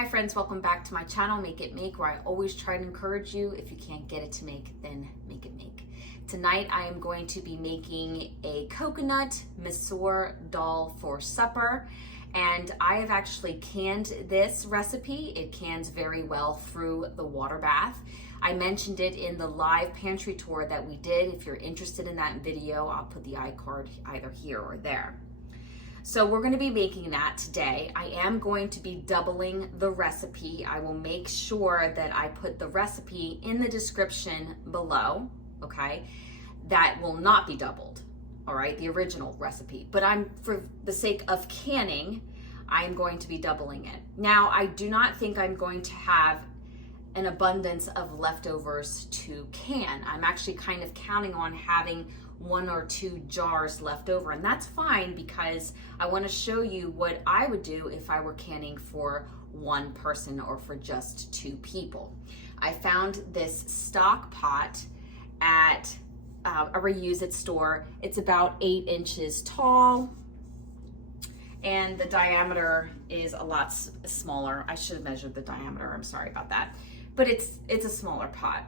Hi friends, welcome back to my channel, Make It Make, where I always try to encourage you, if you can't get it to make, then make it make. Tonight I am going to be making a coconut Masoor Dahl for supper, and I have actually canned this recipe. It cans very well through the water bath. I mentioned it in the live pantry tour that we did. If you're interested in that video, I'll put the iCard either here or there. So we're going to be making that today. I am going to be doubling the recipe. I will make sure that I put the recipe in the description below, okay? That will not be doubled, all right? The original recipe. But for the sake of canning, I'm going to be doubling it. Now, I do not think I'm going to have an abundance of leftovers to can. I'm actually kind of counting on having 1 or 2 jars left over, and that's fine because I want to show you what I would do if I were canning for 1 person or for just 2 people. I found this stock pot at a reuse it store. It's about 8 inches tall and the diameter is a lot smaller. I should have measured the diameter, I'm sorry about that, but it's a smaller pot.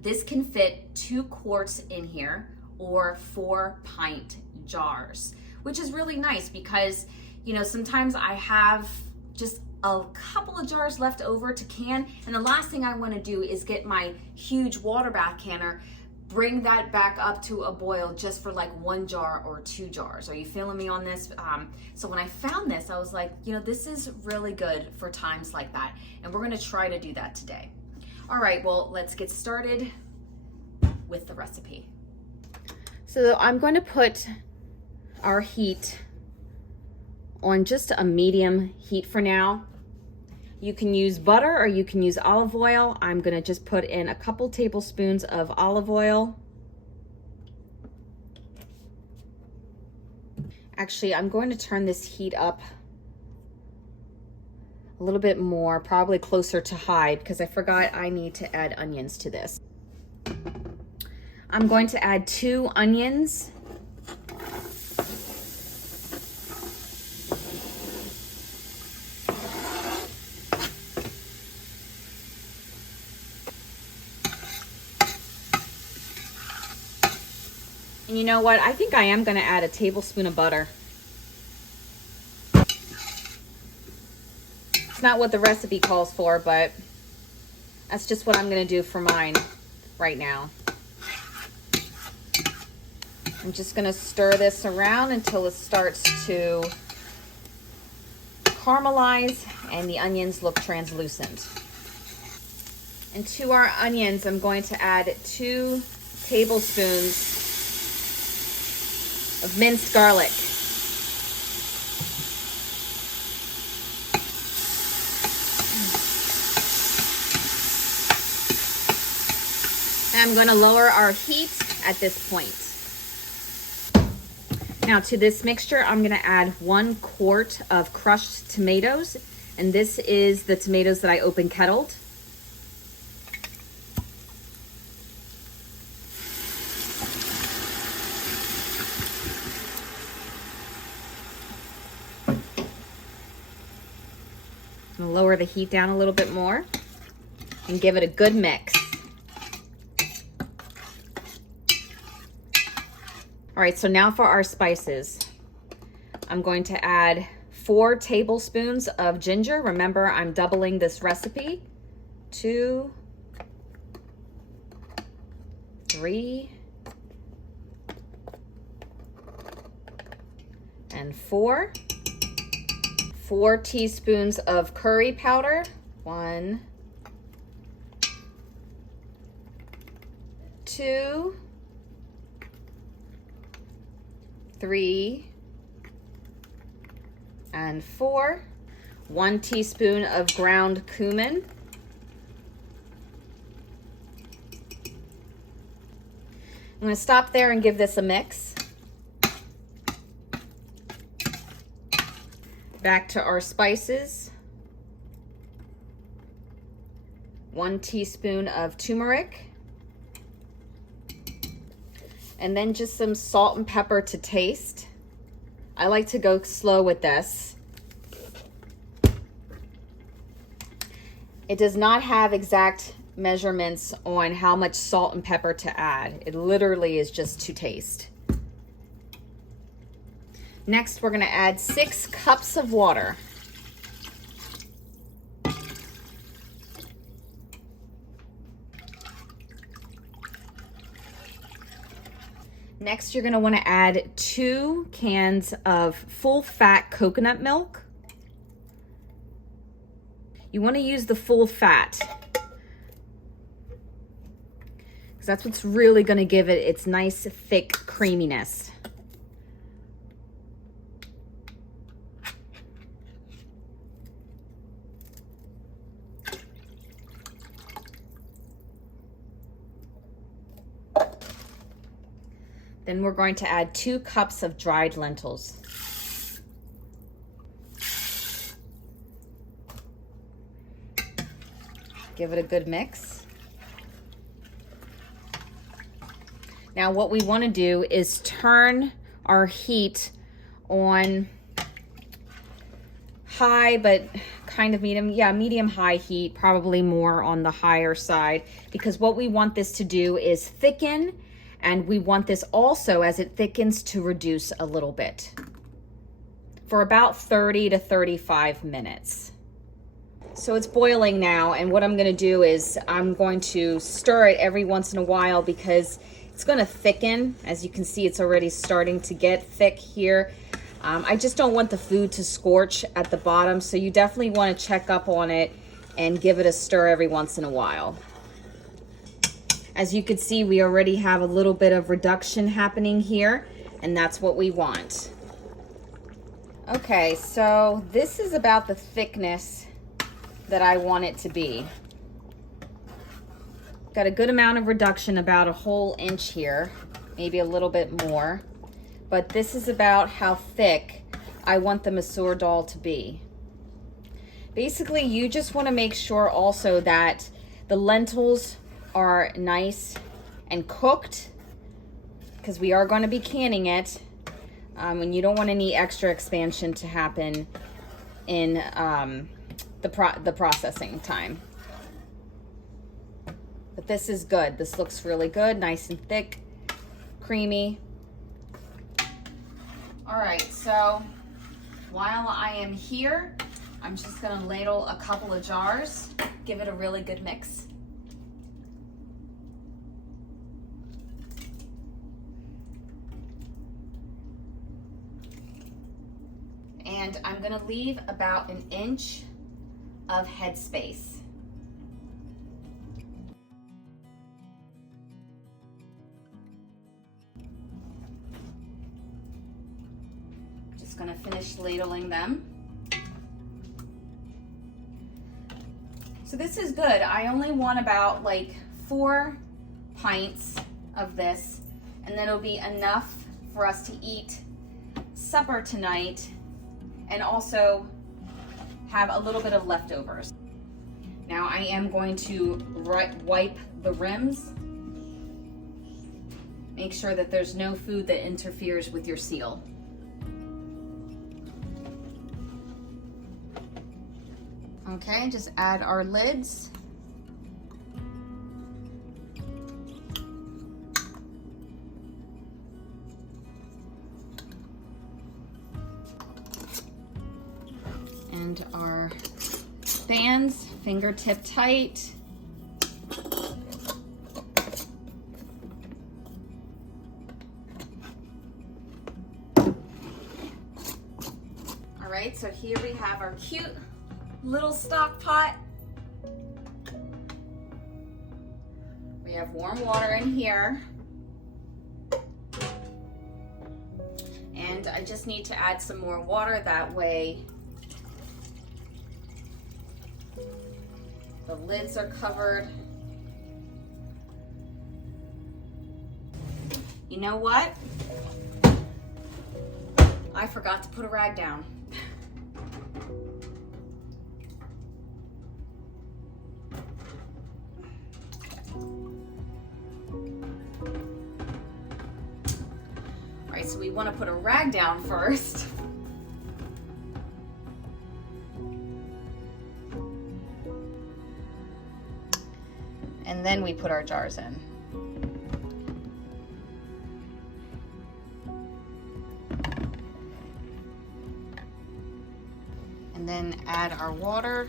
This can fit 2 quarts in here or 4-pint jars, which is really nice because, you know, sometimes I have just a couple of jars left over to can, and the last thing I want to do is get my huge water bath canner, bring that back up to a boil just for like 1 jar or 2 jars. Are you feeling me on this? So when I found this, I was like, you know, this is really good for times like that, and we're going to try to do that today. All right, well, let's get started with the recipe. So I'm going to put our heat on just a medium heat for now. You can use butter or you can use olive oil. I'm going to just put in a couple tablespoons of olive oil. Actually, I'm going to turn this heat up a little bit more, probably closer to high, because I forgot I need to add onions to this. I'm going to add 2 onions. And you know what? I think I am going to add a tablespoon of butter. It's not what the recipe calls for, but that's just what I'm going to do for mine right now. I'm just going to stir this around until it starts to caramelize and the onions look translucent. And to our onions, I'm going to add 2 tablespoons of minced garlic. And I'm going to lower our heat at this point. Now to this mixture, I'm going to add 1 quart of crushed tomatoes, and this is the tomatoes that I open kettled. I'm going to lower the heat down a little bit more and give it a good mix. All right, so now for our spices. I'm going to add 4 tablespoons of ginger. Remember, I'm doubling this recipe. 2, 3, and 4. 4 teaspoons of curry powder. 1, 2, 3, and 4. 1 teaspoon of ground cumin. I'm going to stop there and give this a mix. Back to our spices. 1 teaspoon of turmeric. And then just some salt and pepper to taste. I like to go slow with this. It does not have exact measurements on how much salt and pepper to add. It literally is just to taste. Next, we're going to add 6 cups of water. Next, you're going to want to add 2 cans of full fat coconut milk. You want to use the full fat because that's what's really going to give it its nice thick creaminess. Then we're going to add 2 cups of dried lentils. Give it a good mix. Now what we want to do is turn our heat on high, but kind of medium. Yeah, medium high heat, probably more on the higher side, because what we want this to do is thicken. And we want this also, as it thickens, to reduce a little bit for about 30 to 35 minutes. So it's boiling now, and what I'm gonna do is I'm going to stir it every once in a while because it's gonna thicken. As you can see, it's already starting to get thick here. I just don't want the food to scorch at the bottom, so you definitely wanna check up on it and give it a stir every once in a while. As you can see, we already have a little bit of reduction happening here, and that's what we want. Okay, so this is about the thickness that I want it to be. Got a good amount of reduction, about a whole inch here, maybe a little bit more. But this is about how thick I want the Masoor Dahl to be. Basically, you just want to make sure also that the lentils are nice and cooked, because we are going to be canning it, and you don't want any extra expansion to happen in the processing time. But this is good. This looks really good, nice and thick, creamy. All right, so while I am here, I'm just going to ladle a couple of jars, give it a really good mix. And I'm going to leave about an inch of headspace. Just going to finish ladling them. So this is good. I only want about like 4 pints of this, and then it'll be enough for us to eat supper tonight and also have a little bit of leftovers. Now I am going to wipe the rims. Make sure that there's no food that interferes with your seal. Okay, just add our lids. And our bands, fingertip tight. All right, so here we have our cute little stock pot. We have warm water in here. And I just need to add some more water, that way the lids are covered. You know what? I forgot to put a rag down. All right, so we want to put a rag down first. And then we put our jars in. And then add our water.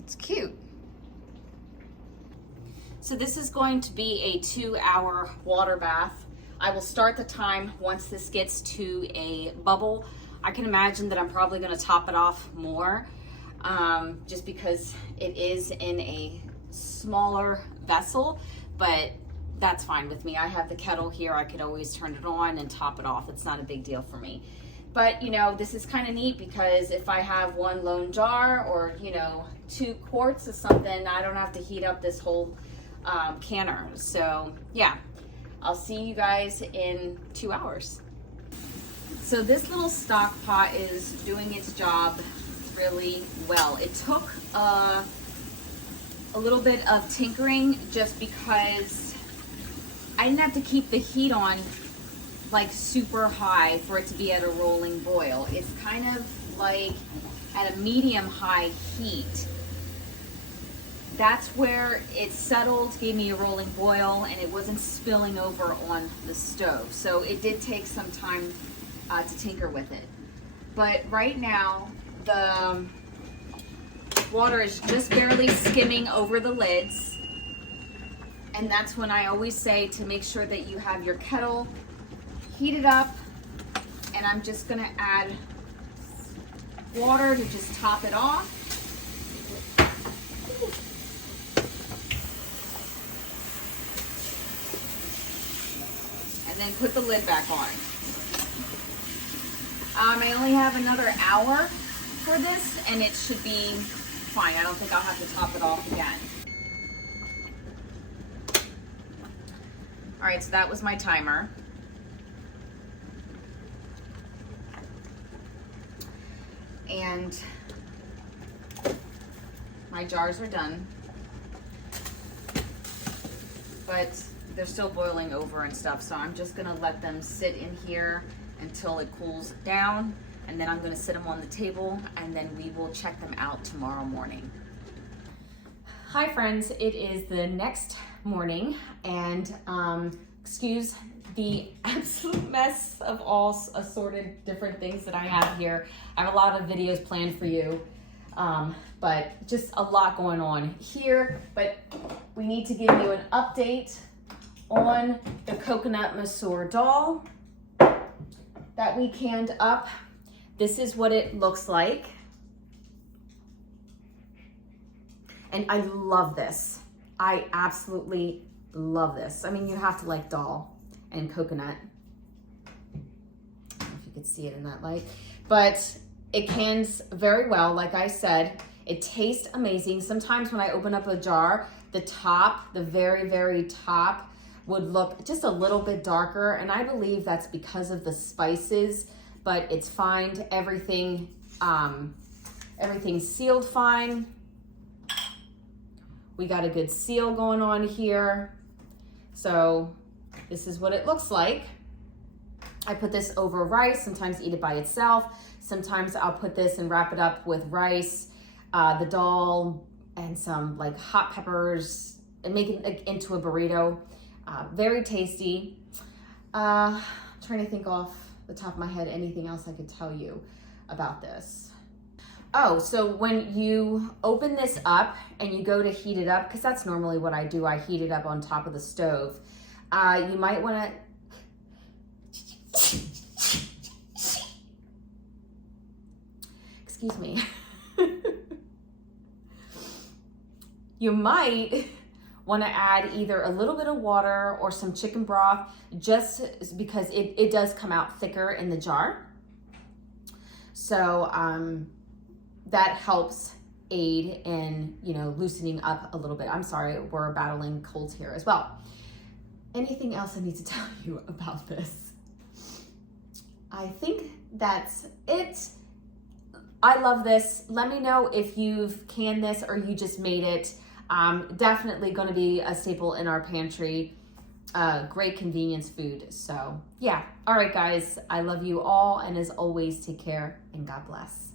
It's cute. So this is going to be a 2-hour water bath. I will start the time once this gets to a bubble. I can imagine that I'm probably going to top it off more, just because it is in a smaller vessel, but that's fine with me. I have the kettle here. I could always turn it on and top it off. It's not a big deal for me. But you know, this is kind of neat because if I have one lone jar or, you know, 2 quarts of something, I don't have to heat up this whole canner. So yeah, I'll see you guys in 2 hours. So this little stock pot is doing its job really well. It took a little bit of tinkering just because I didn't have to keep the heat on like super high for it to be at a rolling boil. It's kind of like at a medium high heat. That's where it settled, gave me a rolling boil, and it wasn't spilling over on the stove. So it did take some time to tinker with it. But right now, the water is just barely skimming over the lids. And that's when I always say to make sure that you have your kettle heated up. And I'm just gonna add water to just top it off. And then put the lid back on. I only have another hour for this and it should be fine. I don't think I'll have to top it off again. All right, so that was my timer. And my jars are done. But they're still boiling over and stuff, so I'm just gonna let them sit in here until it cools down, and then I'm gonna sit them on the table, and then we will check them out tomorrow morning. Hi friends, it is the next morning, and excuse the absolute mess of all assorted different things that I have here. I have a lot of videos planned for you, but just a lot going on here, but we need to give you an update on the coconut Masoor Dahl that we canned up. This is what it looks like. And I love this. I absolutely love this. I mean, you have to like Dahl and coconut. I don't know if you could see it in that light, but it cans very well. Like I said, it tastes amazing. Sometimes when I open up a jar, the top, the very, very top would look just a little bit darker, and I believe that's because of the spices, but it's fine. Everything's sealed fine. We got a good seal going on here. So this is what it looks like. I put this over rice, sometimes eat it by itself. Sometimes I'll put this and wrap it up with rice, the dal, and some like hot peppers, and make it into a burrito. Very tasty. Trying to think off the top of my head anything else I could tell you about this. Oh, so when you open this up and you go to heat it up, because that's normally what I do, I heat it up on top of the stove. You might want to, excuse me. You might want to add either a little bit of water or some chicken broth, just because it does come out thicker in the jar. So that helps aid in, you know, loosening up a little bit. I'm sorry, we're battling colds here as well. Anything else I need to tell you about this? I think that's it. I love this. Let me know if you've canned this or you just made it. Definitely going to be a staple in our pantry. Great convenience food. So yeah. All right, guys. I love you all. And as always, take care and God bless.